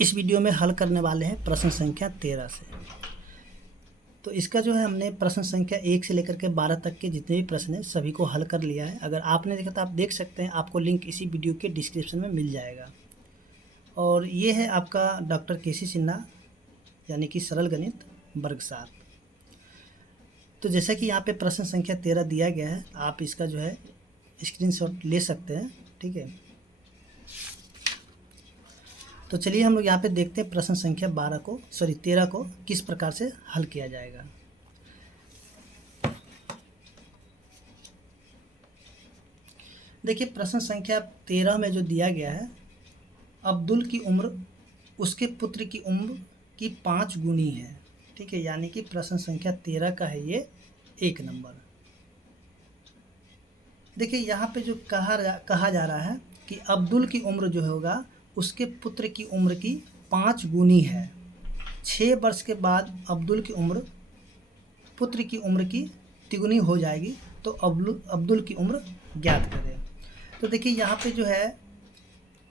इस वीडियो में हल करने वाले हैं प्रश्न संख्या 13 से। तो इसका जो है हमने प्रश्न संख्या 1 से लेकर के 12 तक के जितने भी प्रश्न हैं सभी को हल कर लिया है। अगर आपने देखा तो आप देख सकते हैं, आपको लिंक इसी वीडियो के डिस्क्रिप्शन में मिल जाएगा। और ये है आपका डॉक्टर केसी सिन्हा यानी कि सरल गणित वर्ग 7। तो जैसा कि यहाँ पे प्रश्न संख्या 13 दिया गया है, आप इसका जो है स्क्रीनशॉट ले सकते हैं, ठीक है। तो चलिए हम लोग यहाँ पे देखते हैं प्रश्न संख्या 13 को किस प्रकार से हल किया जाएगा। देखिए प्रश्न संख्या 13 में जो दिया गया है, अब्दुल की उम्र उसके पुत्र की उम्र की 5 गुनी है, ठीक है। यानी कि प्रश्न संख्या 13 का है ये 1 नंबर। देखिए यहाँ पे जो कहा जा रहा है कि अब्दुल की उम्र जो होगा उसके पुत्र की उम्र की 5 गुनी है। 6 वर्ष के बाद अब्दुल की उम्र पुत्र की उम्र की तिगुनी हो जाएगी, तो अब्दुल की उम्र ज्ञात करें। तो देखिए यहाँ पे जो है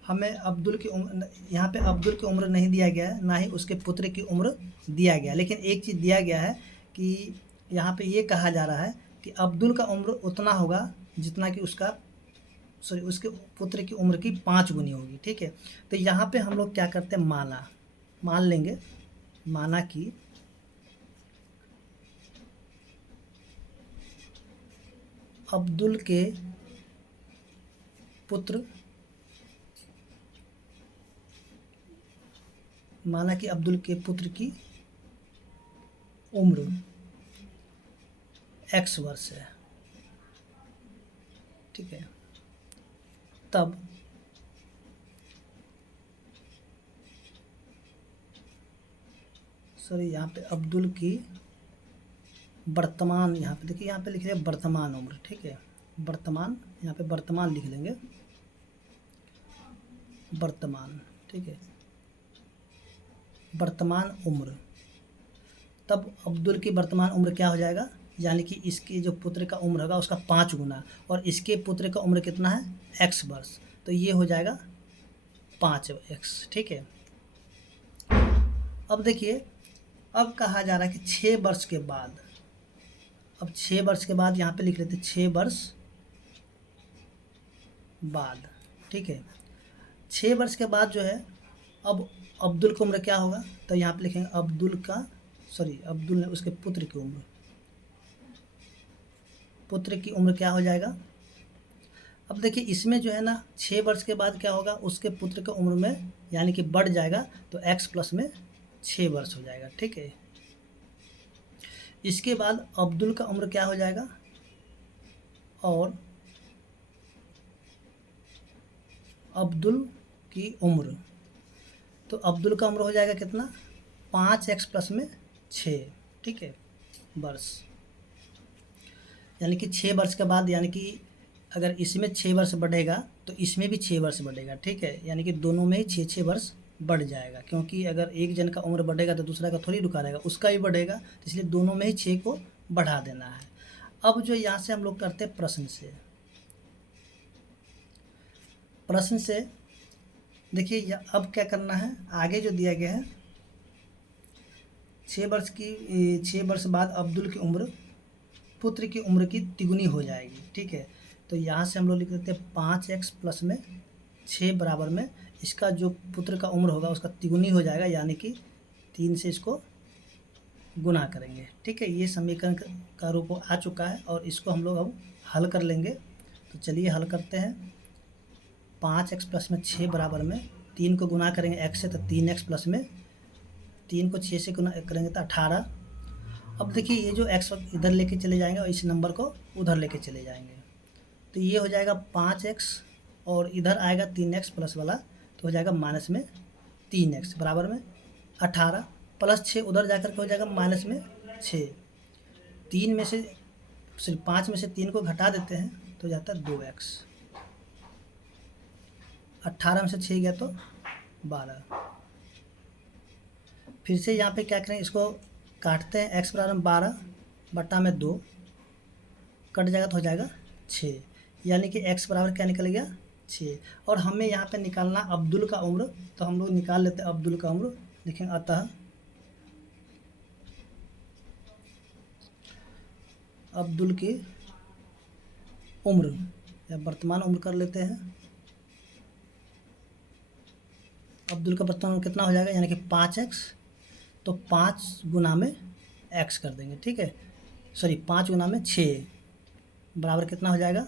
हमें यहाँ पे अब्दुल की उम्र नहीं दिया गया है, ना ही उसके पुत्र की उम्र दिया गया, लेकिन एक चीज़ दिया गया है कि यहाँ पे ये कहा जा रहा है कि अब्दुल का उम्र उतना होगा जितना कि उसके पुत्र की उम्र की 5 गुनी होगी, ठीक है। तो यहाँ पे हम लोग क्या करते हैं, मान लेंगे, माना कि अब्दुल के पुत्र की उम्र x वर्ष है, ठीक है। तब यहाँ पे अब्दुल की वर्तमान, यहाँ पे देखिए यहाँ पे लिख रहे हैं वर्तमान उम्र, ठीक है। वर्तमान, यहाँ पे वर्तमान लिख लेंगे, वर्तमान, ठीक है, वर्तमान उम्र। तब अब्दुल की वर्तमान उम्र क्या हो जाएगा, यानी कि इसके जो पुत्र का उम्र होगा उसका 5 गुना, और इसके पुत्र का उम्र कितना है, x वर्ष, तो ये हो जाएगा 5x, ठीक है। अब देखिए, अब कहा जा रहा है कि 6 वर्ष के बाद, अब 6 वर्ष के बाद यहाँ पे लिख लेते 6 वर्ष बाद, ठीक है। 6 वर्ष के बाद जो है अब अब्दुल की उम्र क्या होगा, तो यहाँ पे लिखेंगे अब्दुल ने उसके पुत्र की उम्र क्या हो जाएगा। अब देखिए इसमें जो है ना 6 वर्ष के बाद क्या होगा, उसके पुत्र की उम्र में यानी कि बढ़ जाएगा, तो x प्लस में 6 वर्ष हो जाएगा, ठीक है। इसके बाद अब्दुल का उम्र क्या हो जाएगा, और अब्दुल की उम्र, तो अब्दुल का उम्र हो जाएगा कितना, 5x प्लस में 6, ठीक है, वर्ष। यानी कि 6 वर्ष के बाद, यानी कि अगर इसमें 6 वर्ष बढ़ेगा तो इसमें भी 6 वर्ष बढ़ेगा, ठीक है। यानी कि दोनों में ही 6-6 वर्ष बढ़ जाएगा, क्योंकि अगर एक जन का उम्र बढ़ेगा तो दूसरा का थोड़ी रुका रहेगा, उसका भी बढ़ेगा, तो इसलिए दोनों में ही 6 को बढ़ा देना है। अब जो यहाँ से हम लोग करते हैं प्रश्न से देखिए अब क्या करना है, आगे जो दिया गया है 6 वर्ष बाद अब्दुल की उम्र पुत्र की उम्र की तिगुनी हो जाएगी, ठीक है। तो यहाँ से हम लोग लिख देते हैं 5x प्लस में 6 बराबर में इसका जो पुत्र का उम्र होगा उसका तिगुनी हो जाएगा, यानी कि 3 से इसको गुना करेंगे, ठीक है। ये समीकरण का रूप आ चुका है और इसको हम लोग अब हल कर लेंगे। तो चलिए हल करते हैं। 5x प्लस में 6 बराबर में 3 को गुना करेंगे x से, तो 3x प्लस में 3 को 6 से गुना करेंगे तो 18। अब देखिए ये जो x इधर लेके चले जाएंगे और इस नंबर को उधर लेके चले जाएंगे, तो ये हो जाएगा 5x और इधर आएगा 3x प्लस वाला, तो हो जाएगा माइनस में 3x बराबर में 18 प्लस 6 उधर जाकर के हो जाएगा माइनस में 6। 5 में से 3 को घटा देते हैं तो हो जाता है 2x। 18 में से 6 गया तो 12। फिर से यहाँ पे क्या करें, इसको काटते हैं, x बराबर 12 बटा में 2 कट जाएगा तो हो जाएगा 6, यानी कि x बराबर क्या निकल गया 6 और हमें यहाँ पे निकालना अब्दुल का उम्र, तो हम लोग निकाल लेते हैं अब्दुल का उम्र। लिखेंगे अतः अब्दुल की उम्र या वर्तमान उम्र कर लेते हैं। अब्दुल का वर्तमान उम्र कितना हो जाएगा, यानी कि 5x, तो 5 गुना में x कर देंगे, ठीक है। सॉरी 5 गुना में 6 बराबर कितना हो जाएगा,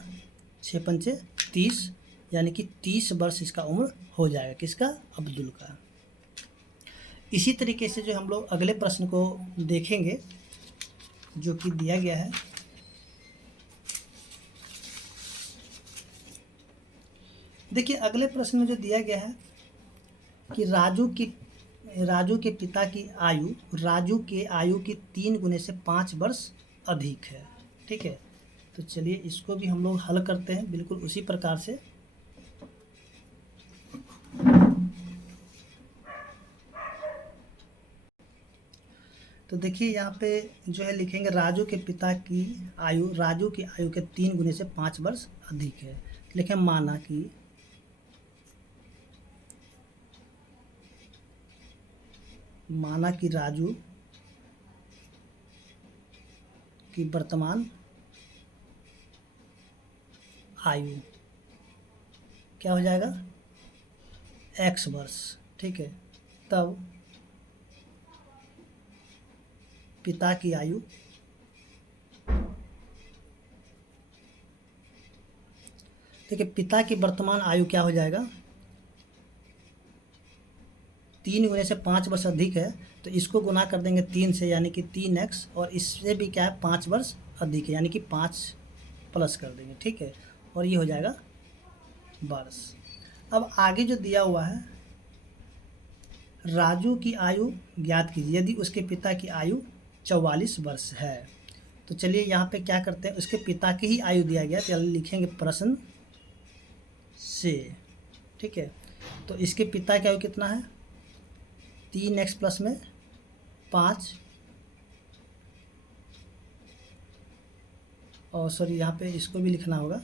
6 पंचे 30, यानी कि 30 वर्ष इसका उम्र हो जाएगा, किसका, अब्दुल का। इसी तरीके से जो हम लोग अगले प्रश्न को देखेंगे जो कि दिया गया है, देखिए अगले प्रश्न में जो दिया गया है कि राजू के पिता की आयु राजू के आयु की 3 गुने से 5 वर्ष अधिक है, ठीक है। तो चलिए इसको भी हम लोग हल करते हैं बिल्कुल उसी प्रकार से। तो देखिए यहाँ पे जो है लिखेंगे राजू के पिता की आयु राजू की आयु के 3 गुने से 5 वर्ष अधिक है। लिखें माना कि राजू की वर्तमान आयु क्या हो जाएगा, x वर्ष, ठीक है। तब पिता की आयु देखिए पिता की वर्तमान आयु क्या हो जाएगा, 3 गुने से 5 वर्ष अधिक है, तो इसको गुना कर देंगे 3 से, यानी कि 3x, और इससे भी क्या है 5 वर्ष अधिक है, यानी कि 5 प्लस कर देंगे, ठीक है। और ये हो जाएगा वर्ष। अब आगे जो दिया हुआ है, राजू की आयु ज्ञात कीजिए यदि उसके पिता की आयु 44 वर्ष है। तो चलिए यहाँ पे क्या करते हैं, उसके पिता की ही आयु दिया गया, तो लिखेंगे प्रश्न से, ठीक है। तो इसके पिता की आयु कितना है, 3x प्लस में 5, और सॉरी यहाँ पे इसको भी लिखना होगा,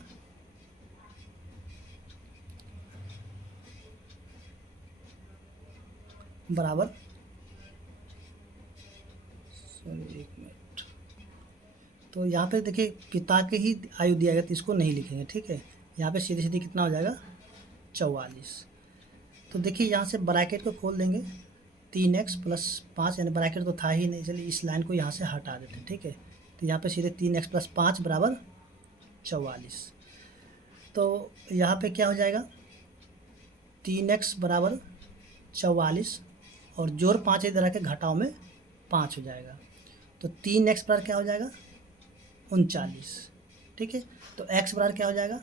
बराबर, सॉरी 1 मिनट, तो यहाँ पे देखिए पिता की ही आयु दिया गया, तो इसको नहीं लिखेंगे, ठीक है। यहाँ पे सीधे सीधे कितना हो जाएगा, 44। तो देखिए यहाँ से ब्रैकेट को खोल देंगे, 3x प्लस 5, यानी ब्रैकेट तो था ही नहीं, चलिए इस लाइन को यहाँ से हटा देते हैं, ठीक है। तो यहाँ पे सीधे 3x प्लस 5 बराबर 44। तो यहाँ पे क्या हो जाएगा, 3x बराबर 44, और जोड़ 5 इधर आके घटाव में 5 हो जाएगा, तो 3x बराबर क्या हो जाएगा, 39, ठीक है। तो x बराबर क्या हो जाएगा,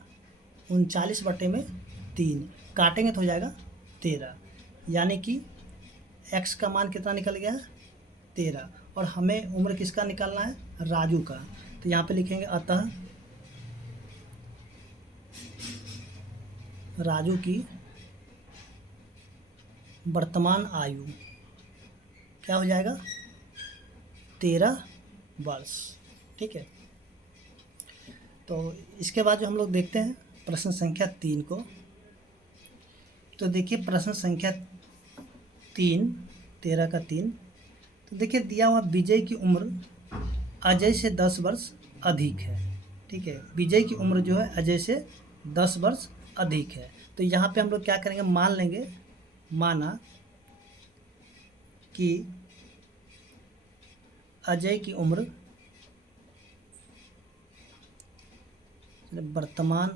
39/3, काटेंगे तो हो जाएगा 13, यानी कि x का मान कितना निकल गया, 13, और हमें उम्र किसका निकालना है, राजू का। तो यहाँ पे लिखेंगे अतः राजू की वर्तमान आयु क्या हो जाएगा, 13 वर्ष, ठीक है। तो इसके बाद जो हम लोग देखते हैं प्रश्न संख्या 3 को, तो देखिए प्रश्न संख्या 3, 13 का 3, तो देखिए दिया हुआ विजय की उम्र अजय से 10 वर्ष अधिक है, ठीक है। विजय की उम्र जो है अजय से 10 वर्ष अधिक है। तो यहाँ पे हम लोग क्या करेंगे, मान लेंगे, माना कि अजय की उम्र वर्तमान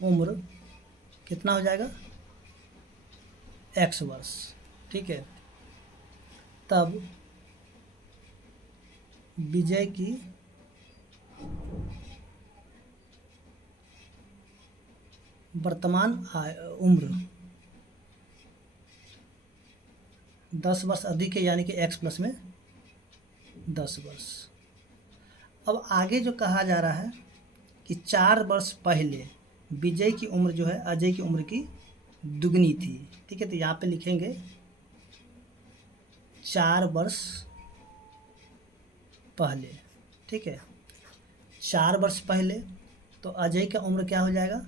उम्र कितना हो जाएगा, x वर्ष, ठीक है। तब विजय की वर्तमान उम्र 10 वर्ष अधिक है, यानी कि x प्लस में 10 वर्ष। अब आगे जो कहा जा रहा है कि 4 वर्ष पहले विजय की उम्र जो है अजय की उम्र की दुगनी थी, ठीक है। तो यहाँ पे लिखेंगे 4 वर्ष पहले, ठीक है, 4 वर्ष पहले। तो अजय का उम्र क्या हो जाएगा,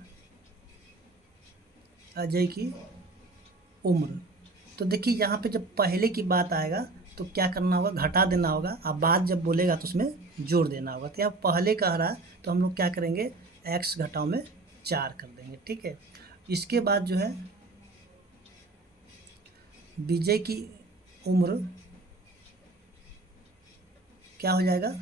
अजय की उम्र। तो देखिए यहाँ पे जब पहले की बात आएगा तो क्या करना होगा, घटा देना होगा, अब बाद जब बोलेगा तो उसमें जोड़ देना होगा। तो यहाँ पहले कह रहा है तो हम लोग क्या करेंगे, x घटाओ में 4 कर देंगे, ठीक है। इसके बाद जो है विजय की उम्र क्या हो जाएगा,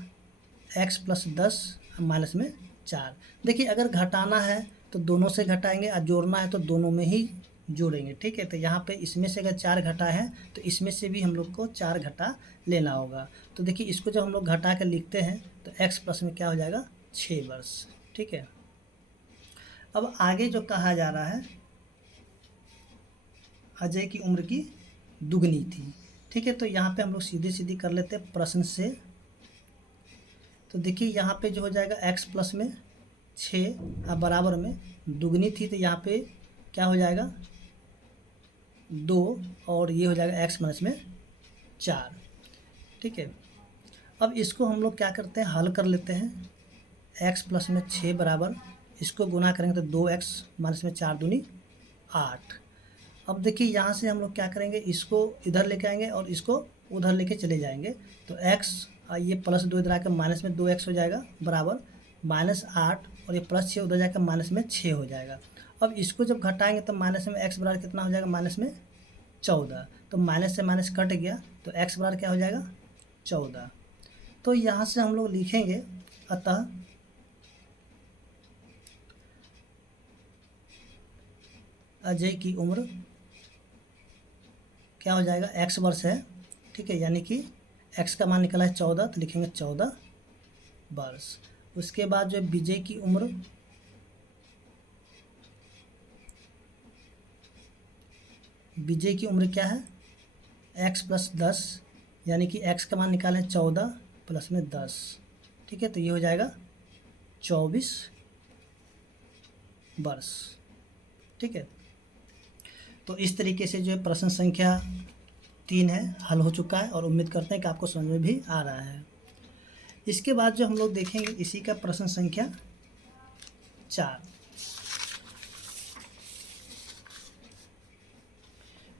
x + 10 माइनस में 4। देखिए अगर घटाना है तो दोनों से घटाएंगे और जोड़ना है तो दोनों में ही जोड़ेंगे, ठीक है। तो यहाँ पे इसमें से अगर 4 घटा है तो इसमें से भी हम लोग को 4 घटा लेना होगा। तो देखिए इसको जब हम लोग घटा कर लिखते हैं तो x प्लस में क्या हो जाएगा, 6 वर्ष, ठीक है। अब आगे जो कहा जा रहा है, अजय की उम्र की दुगनी थी, ठीक है। तो यहाँ पे हम लोग सीधी सीधी कर लेते हैं प्रश्न से। तो देखिए यहाँ पे जो हो जाएगा x प्लस में 6 और बराबर में दुगनी थी, तो यहाँ पे क्या हो जाएगा 2 और ये हो जाएगा x माइनस में 4, ठीक है। अब इसको हम लोग क्या करते हैं, हल कर लेते हैं। x प्लस में 6 बराबर, इसको गुना करेंगे तो 2x माइनस में 4 दूनी 8। अब देखिए यहाँ से हम लोग क्या करेंगे, इसको इधर लेके आएंगे और इसको उधर लेके चले जाएंगे। तो x ये +2 इधर आकर माइनस में 2x हो जाएगा बराबर -8 और ये +6 उधर जाकर माइनस में 6 हो जाएगा। अब इसको जब घटाएंगे तो माइनस में x बराबर कितना हो जाएगा, माइनस में 14। तो माइनस से माइनस कट गया तो x बराबर क्या हो जाएगा, 14। तो यहाँ से हम लोग लिखेंगे अतः अजय की उम्र क्या हो जाएगा, x वर्ष है, ठीक है। यानी कि x का मान निकला है 14 तो लिखेंगे 14 वर्ष। उसके बाद जो विजय की उम्र क्या है, x + 10 यानी कि x का मान निकालें 14 प्लस में 10, ठीक है। तो ये हो जाएगा 24 वर्ष, ठीक है। तो इस तरीके से जो है प्रश्न संख्या 3 है हल हो चुका है और उम्मीद करते हैं कि आपको समझ में भी आ रहा है। इसके बाद जो हम लोग देखेंगे इसी का प्रश्न संख्या 4।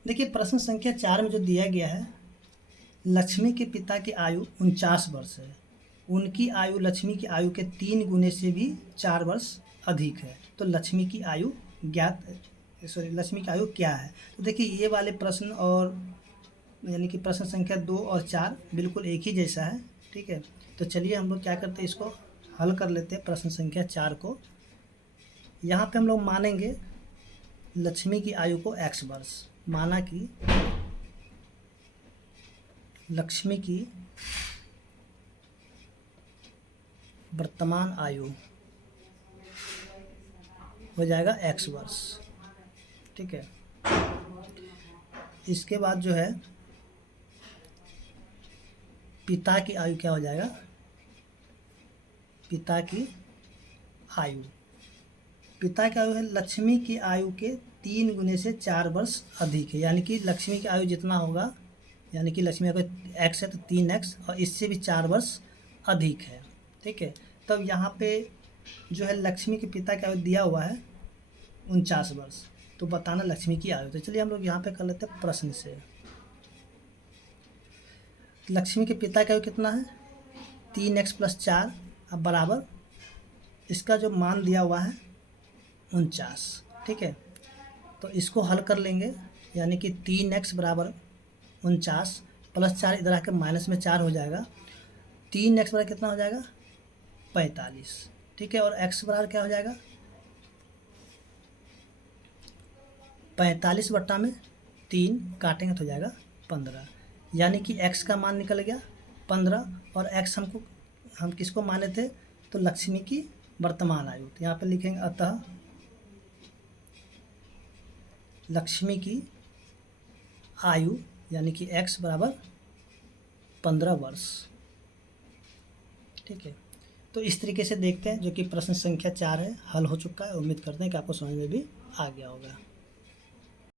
देखिए प्रश्न संख्या 4 में जो दिया गया है, लक्ष्मी के पिता की आयु 49 वर्ष है, उनकी आयु लक्ष्मी की आयु के 3 गुने से भी 4 वर्ष अधिक है। तो लक्ष्मी की आयु क्या है। तो देखिए ये वाले प्रश्न और यानी कि प्रश्न संख्या 2 और 4 बिल्कुल एक ही जैसा है, ठीक है। तो चलिए हम लोग क्या करते हैं, इसको हल कर लेते हैं प्रश्न संख्या 4 को। यहाँ पे हम लोग मानेंगे लक्ष्मी की आयु को x वर्ष, माना कि लक्ष्मी की वर्तमान आयु हो जाएगा x वर्ष, ठीक है। इसके बाद जो है पिता की आयु क्या हो जाएगा, पिता की आयु है लक्ष्मी की आयु के 3 गुने से 4 वर्ष अधिक है। यानी कि लक्ष्मी की आयु जितना होगा, यानी कि लक्ष्मी का x है तो 3x और इससे भी 4 वर्ष अधिक है, ठीक है। तब यहाँ पे जो है लक्ष्मी के पिता की आयु दिया हुआ है 49 वर्ष, तो बताना लक्ष्मी की आयु। तो चलिए हम लोग यहाँ पे कर लेते हैं प्रश्न से। लक्ष्मी के पिता की आयु कितना है, 3x + 4 अब बराबर इसका जो मान दिया हुआ है 49, ठीक है। तो इसको हल कर लेंगे, यानी कि 3x बराबर 49 + 4 इधर आकर माइनस में 4 हो जाएगा। 3x बराबर कितना हो जाएगा, 45, ठीक है। और x बराबर क्या हो जाएगा, 45 बट्टा में 3 काटेंगे तो हो जाएगा 15, यानी कि x का मान निकल गया 15 और x हम किसको माने थे, तो लक्ष्मी की वर्तमान आयु। तो यहाँ पे लिखेंगे अतः लक्ष्मी की आयु यानी कि x बराबर 15 वर्ष, ठीक है। तो इस तरीके से देखते हैं, जो कि प्रश्न संख्या 4 है हल हो चुका है। उम्मीद करते हैं कि आपको समझ में भी आ गया होगा।